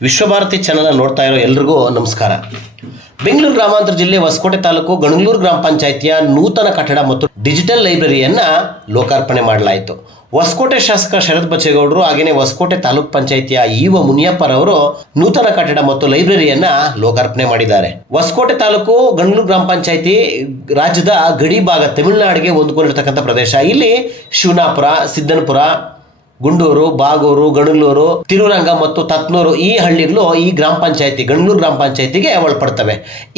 Vishwabharati channel ನೋಡ್ತಾ ಇರೋ ಎಲ್ರಿಗೂ ನಮಸ್ಕಾರ. ಬೆಂಗಳೂರು ಗ್ರಾಮಾಂತರ ಜಿಲ್ಲೆ ಹೊಸಕೋಟೆ ತಾಲೂಕು ಗಣಗಳೂರು ಗ್ರಾಮ ಪಂಚಾಯಿತಿಯ ನೂತನ ಕಟ್ಟಡ ಮತ್ತು ಡಿಜಿಟಲ್ ಲೈಬ್ರರಿಯನ್ನ ಲೋಕಾರ್ಪಣೆ ಮಾಡಲಾಯಿತು. ಹೊಸಕೋಟೆ ಶಾಸಕ ಶರತ್ ಬಚ್ಚೇಗೌಡರು ಹಾಗೆಯೇ ಹೊಸಕೋಟೆ ತಾಲೂಕ್ ಪಂಚಾಯಿತಿಯ ಇವ ಮುನಿಯಪ್ಪರವರು ನೂತನ ಕಟ್ಟಡ ಮತ್ತು ಲೈಬ್ರರಿಯನ್ನ ಲೋಕಾರ್ಪಣೆ ಮಾಡಿದ್ದಾರೆ. ಹೊಸಕೋಟೆ ತಾಲೂಕು ಗಣಗಳೂರು ಗ್ರಾಮ ಪಂಚಾಯಿತಿ ರಾಜ್ಯದ ಗಡಿ ಭಾಗ ತಮಿಳುನಾಡಿಗೆ ಹೊಂದ್ಕೊಂಡಿರ್ತಕ್ಕಂಥ ಪ್ರದೇಶ. ಇಲ್ಲಿ ಶಿವನಾಪುರ, ಸಿದ್ದನಪುರ ಗುಂಡೂರು, ಬಾಗೂರು, ಗಡಲೂರು ತಿರುರಂಗ ಮತ್ತು ತತ್ನೂರು ಈ ಹಳ್ಳಿಗಳು ಈ ಗ್ರಾಮ ಪಂಚಾಯತಿ ಗಂಡೂರು ಗ್ರಾಮ ಪಂಚಾಯತಿಗೆ ಒಳಪಡ್ತವೆ.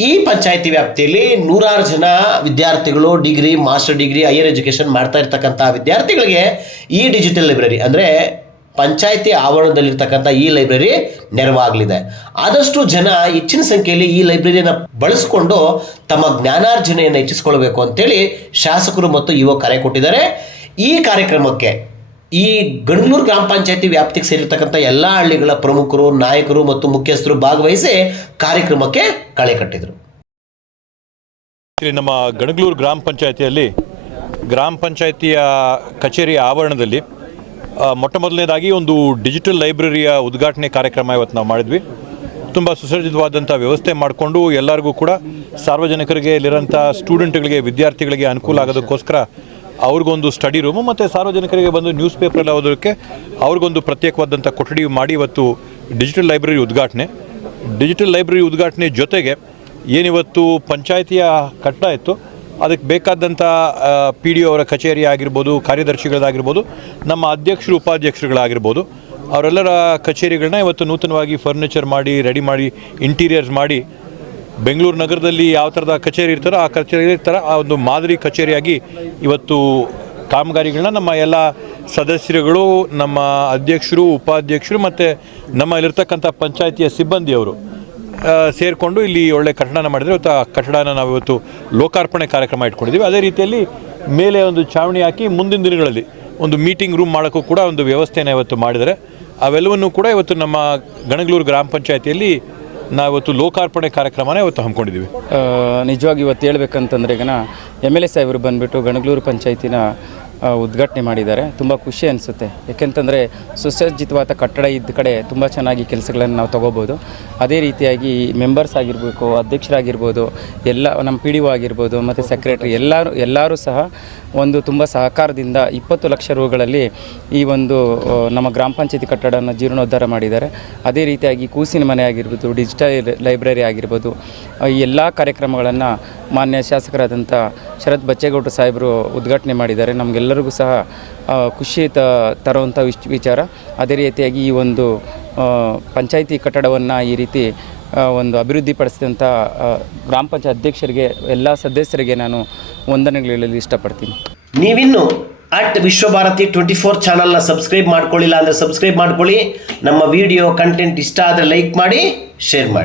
ಈ ಪಂಚಾಯತಿ ವ್ಯಾಪ್ತಿಯಲ್ಲಿ ನೂರಾರು ಜನ ವಿದ್ಯಾರ್ಥಿಗಳು degree, master degree, higher education ಮಾಡ್ತಾ ಇರ್ತಕ್ಕಂಥ ವಿದ್ಯಾರ್ಥಿಗಳಿಗೆ ಈ ಡಿಜಿಟಲ್ ಲೈಬ್ರರಿ ಅಂದರೆ ಪಂಚಾಯತಿ ಆವರಣದಲ್ಲಿರ್ತಕ್ಕಂಥ ಈ ಲೈಬ್ರರಿ ನೆರವಾಗಲಿದೆ. ಆದಷ್ಟು ಜನ ಹೆಚ್ಚಿನ ಸಂಖ್ಯೆಯಲ್ಲಿ ಈ ಲೈಬ್ರರಿಯನ್ನು ಬಳಸಿಕೊಂಡು ತಮ್ಮ ಜ್ಞಾನಾರ್ಜನೆಯನ್ನು ಹೆಚ್ಚಿಸಿಕೊಳ್ಬೇಕು ಅಂತೇಳಿ ಶಾಸಕರು ಮತ್ತು ಯುವ ಕರೆ ಕೊಟ್ಟಿದ್ದಾರೆ. ಈ ಕಾರ್ಯಕ್ರಮಕ್ಕೆ ಈ ಗಣನೂರು ಗ್ರಾಮ ಪಂಚಾಯತಿ ವ್ಯಾಪ್ತಿಗೆ ಸೇರಿರ್ತಕ್ಕಂಥ ಎಲ್ಲ ಹಳ್ಳಿಗಳ ಪ್ರಮುಖರು, ನಾಯಕರು ಮತ್ತು ಮುಖ್ಯಸ್ಥರು ಭಾಗವಹಿಸಿ ಕಾರ್ಯಕ್ರಮಕ್ಕೆ ಕಳೆ ಕಟ್ಟಿದರು. ನಮ್ಮ ಗಣಗ್ಲೂರು ಗ್ರಾಮ ಪಂಚಾಯತಿಯಲ್ಲಿ ಗ್ರಾಮ ಪಂಚಾಯತಿಯ ಕಚೇರಿಯ ಆವರಣದಲ್ಲಿ ಮೊಟ್ಟ ಮೊದಲನೇದಾಗಿ ಒಂದು ಡಿಜಿಟಲ್ ಲೈಬ್ರರಿಯ ಉದ್ಘಾಟನೆ ಕಾರ್ಯಕ್ರಮ ಇವತ್ತು ನಾವು ಮಾಡಿದ್ವಿ. ತುಂಬ ಸುಸಜ್ಜಿತವಾದಂಥ ವ್ಯವಸ್ಥೆ ಮಾಡಿಕೊಂಡು ಎಲ್ಲರಿಗೂ ಕೂಡ ಸಾರ್ವಜನಿಕರಿಗೆ ಇಲ್ಲಿರೋಂಥ ಸ್ಟೂಡೆಂಟ್ಗಳಿಗೆ, ವಿದ್ಯಾರ್ಥಿಗಳಿಗೆ ಅನುಕೂಲ ಆಗೋದಕ್ಕೋಸ್ಕರ ಅವ್ರಿಗೊಂದು ಸ್ಟಡಿ ರೂಮು ಮತ್ತು ಸಾರ್ವಜನಿಕರಿಗೆ ಬಂದು ನ್ಯೂಸ್ ಪೇಪರಲ್ಲಿ ಓದೋದಕ್ಕೆ ಅವ್ರಿಗೊಂದು ಪ್ರತ್ಯೇಕವಾದಂಥ ಕೊಠಡಿ ಮಾಡಿ ಇವತ್ತು ಡಿಜಿಟಲ್ ಲೈಬ್ರರಿ ಉದ್ಘಾಟನೆ. ಡಿಜಿಟಲ್ ಲೈಬ್ರರಿ ಉದ್ಘಾಟನೆ ಜೊತೆಗೆ ಏನಿವತ್ತು ಪಂಚಾಯಿತಿಯ ಕಟ್ಟ ಇತ್ತು. ಅದಕ್ಕೆ ಬೇಕಾದಂಥ ಪಿ ಡಿ ಅವರ ಕಚೇರಿ ಆಗಿರ್ಬೋದು ಕಾರ್ಯದರ್ಶಿಗಳದ್ದಾಗಿರ್ಬೋದು ನಮ್ಮ ಅಧ್ಯಕ್ಷರು, ಉಪಾಧ್ಯಕ್ಷರುಗಳಾಗಿರ್ಬೋದು, ಅವರೆಲ್ಲರ ಕಚೇರಿಗಳನ್ನ ಇವತ್ತು ನೂತನವಾಗಿ ಫರ್ನಿಚರ್ ಮಾಡಿ ರೆಡಿ ಮಾಡಿ ಇಂಟೀರಿಯರ್ಸ್ ಮಾಡಿ ಬೆಂಗಳೂರು ನಗರದಲ್ಲಿ ಯಾವ ಥರದ ಕಚೇರಿ ಇರ್ತಾರೋ ಆ ಕಚೇರಿ ಥರ ಆ ಒಂದು ಮಾದರಿ ಕಚೇರಿಯಾಗಿ ಇವತ್ತು ಕಾಮಗಾರಿಗಳನ್ನ ನಮ್ಮ ಎಲ್ಲ ಸದಸ್ಯರುಗಳು, ನಮ್ಮ ಅಧ್ಯಕ್ಷರು, ಉಪಾಧ್ಯಕ್ಷರು ಮತ್ತು ನಮ್ಮ ಇಲ್ಲಿರ್ತಕ್ಕಂಥ ಪಂಚಾಯಿತಿಯ ಸಿಬ್ಬಂದಿಯವರು ಸೇರಿಕೊಂಡು ಇಲ್ಲಿ ಒಳ್ಳೆ ಕಟ್ಟಡನ ಮಾಡಿದರೆ ಇವತ್ತು ಆ ಕಟ್ಟಡನ ನಾವು ಇವತ್ತು ಲೋಕಾರ್ಪಣೆ ಕಾರ್ಯಕ್ರಮ ಇಟ್ಕೊಂಡಿದ್ದೀವಿ. ಅದೇ ರೀತಿಯಲ್ಲಿ ಮೇಲೆ ಒಂದು ಚಾವಣಿ ಹಾಕಿ ಮುಂದಿನ ದಿನಗಳಲ್ಲಿ ಒಂದು ಮೀಟಿಂಗ್ ರೂಮ್ ಮಾಡೋಕ್ಕೂ ಕೂಡ ಒಂದು ವ್ಯವಸ್ಥೆಯನ್ನು ಇವತ್ತು ಮಾಡಿದರೆ ಅವೆಲ್ಲವನ್ನು ಕೂಡ ಇವತ್ತು ನಮ್ಮ ಗಣಗಳೂರು ಗ್ರಾಮ ಪಂಚಾಯತಿಯಲ್ಲಿ ನಾವಿವತ್ತು ಲೋಕಾರ್ಪಣೆ ಕಾರ್ಯಕ್ರಮನ ಇವತ್ತು ಹಮ್ಮಿಕೊಂಡಿದ್ದೀವಿ. ನಿಜವಾಗಿ ಇವತ್ತು ಹೇಳ್ಬೇಕಂತಂದ್ರೆ ಈಗ ಎಂ ಎಲ್ ಎ ಸಾಹೇಬರು ಬಂದುಬಿಟ್ಟು ಗಣಗಳೂರು ಪಂಚಾಯತಿನ ಉದ್ಘಾಟನೆ ಮಾಡಿದ್ದಾರೆ. ತುಂಬ ಖುಷಿ ಅನಿಸುತ್ತೆ. ಯಾಕೆಂತಂದರೆ ಸುಸಜ್ಜಿತವಾದ ಕಟ್ಟಡ ಇದ್ದ ಕಡೆ ತುಂಬ ಚೆನ್ನಾಗಿ ಕೆಲಸಗಳನ್ನು ನಾವು ತೊಗೋಬೋದು. ಅದೇ ರೀತಿಯಾಗಿ ಮೆಂಬರ್ಸ್ ಆಗಿರಬೇಕು, ಅಧ್ಯಕ್ಷರಾಗಿರ್ಬೋದು, ಎಲ್ಲ ನಮ್ಮ ಪಿ ಡಿ ಒ ಆಗಿರ್ಬೋದು, ಮತ್ತು ಸೆಕ್ರೆಟ್ರಿ ಎಲ್ಲರೂ ಎಲ್ಲರೂ ಸಹ ಒಂದು ತುಂಬ ಸಹಕಾರದಿಂದ ಇಪ್ಪತ್ತು ಲಕ್ಷ ರೂಗಳಲ್ಲಿ ಈ ಒಂದು ನಮ್ಮ ಗ್ರಾಮ ಪಂಚಾಯತಿ ಕಟ್ಟಡನ ಜೀರ್ಣೋದ್ಧಾರ ಮಾಡಿದ್ದಾರೆ. ಅದೇ ರೀತಿಯಾಗಿ ಕೂಸಿನ ಮನೆ ಆಗಿರ್ಬೋದು, ಡಿಜಿಟಲ್ ಲೈಬ್ರರಿ ಆಗಿರ್ಬೋದು ಈ ಎಲ್ಲ ಕಾರ್ಯಕ್ರಮಗಳನ್ನು ಮಾನ್ಯ ಶಾಸಕರಾದಂಥ ಶರತ್ ಬಚ್ಚೇಗೌಡರು ಸಾಹೇಬರು ಉದ್ಘಾಟನೆ ಮಾಡಿದ್ದಾರೆ. ನಮಗೆಲ್ಲರಿಗೂ ಸಹ ಖುಷಿ ತ, ತರುವಂಥ ವಿಚಾರ. ಅದೇ ರೀತಿಯಾಗಿ ಈ ಒಂದು ಪಂಚಾಯಿತಿ ಕಟ್ಟಡವನ್ನು ಈ ರೀತಿ ಒಂದು ಅಭಿವೃದ್ಧಿಪಡಿಸಿದಂಥ ಗ್ರಾಮ ಪಂಚಾಯತ್ ಅಧ್ಯಕ್ಷರಿಗೆ, ಎಲ್ಲ ಸದಸ್ಯರಿಗೆ ನಾನು ವಂದನೆಗಳು ಇಷ್ಟಪಡ್ತೀನಿ. ನೀವಿನ್ನು ಅಟ್ ವಿಶ್ವಭಾರತಿ ಟ್ವೆಂಟಿ ಫೋರ್ ಚಾನಲ್ನ ಸಬ್ಸ್ಕ್ರೈಬ್ ಮಾಡ್ಕೊಳ್ಳಿಲ್ಲ ಅಂದರೆ ಸಬ್ಸ್ಕ್ರೈಬ್ ಮಾಡ್ಕೊಳ್ಳಿ. ನಮ್ಮ ವಿಡಿಯೋ ಕಂಟೆಂಟ್ ಇಷ್ಟ ಆದರೆ ಲೈಕ್ ಮಾಡಿ, ಶೇರ್ ಮಾಡಿ.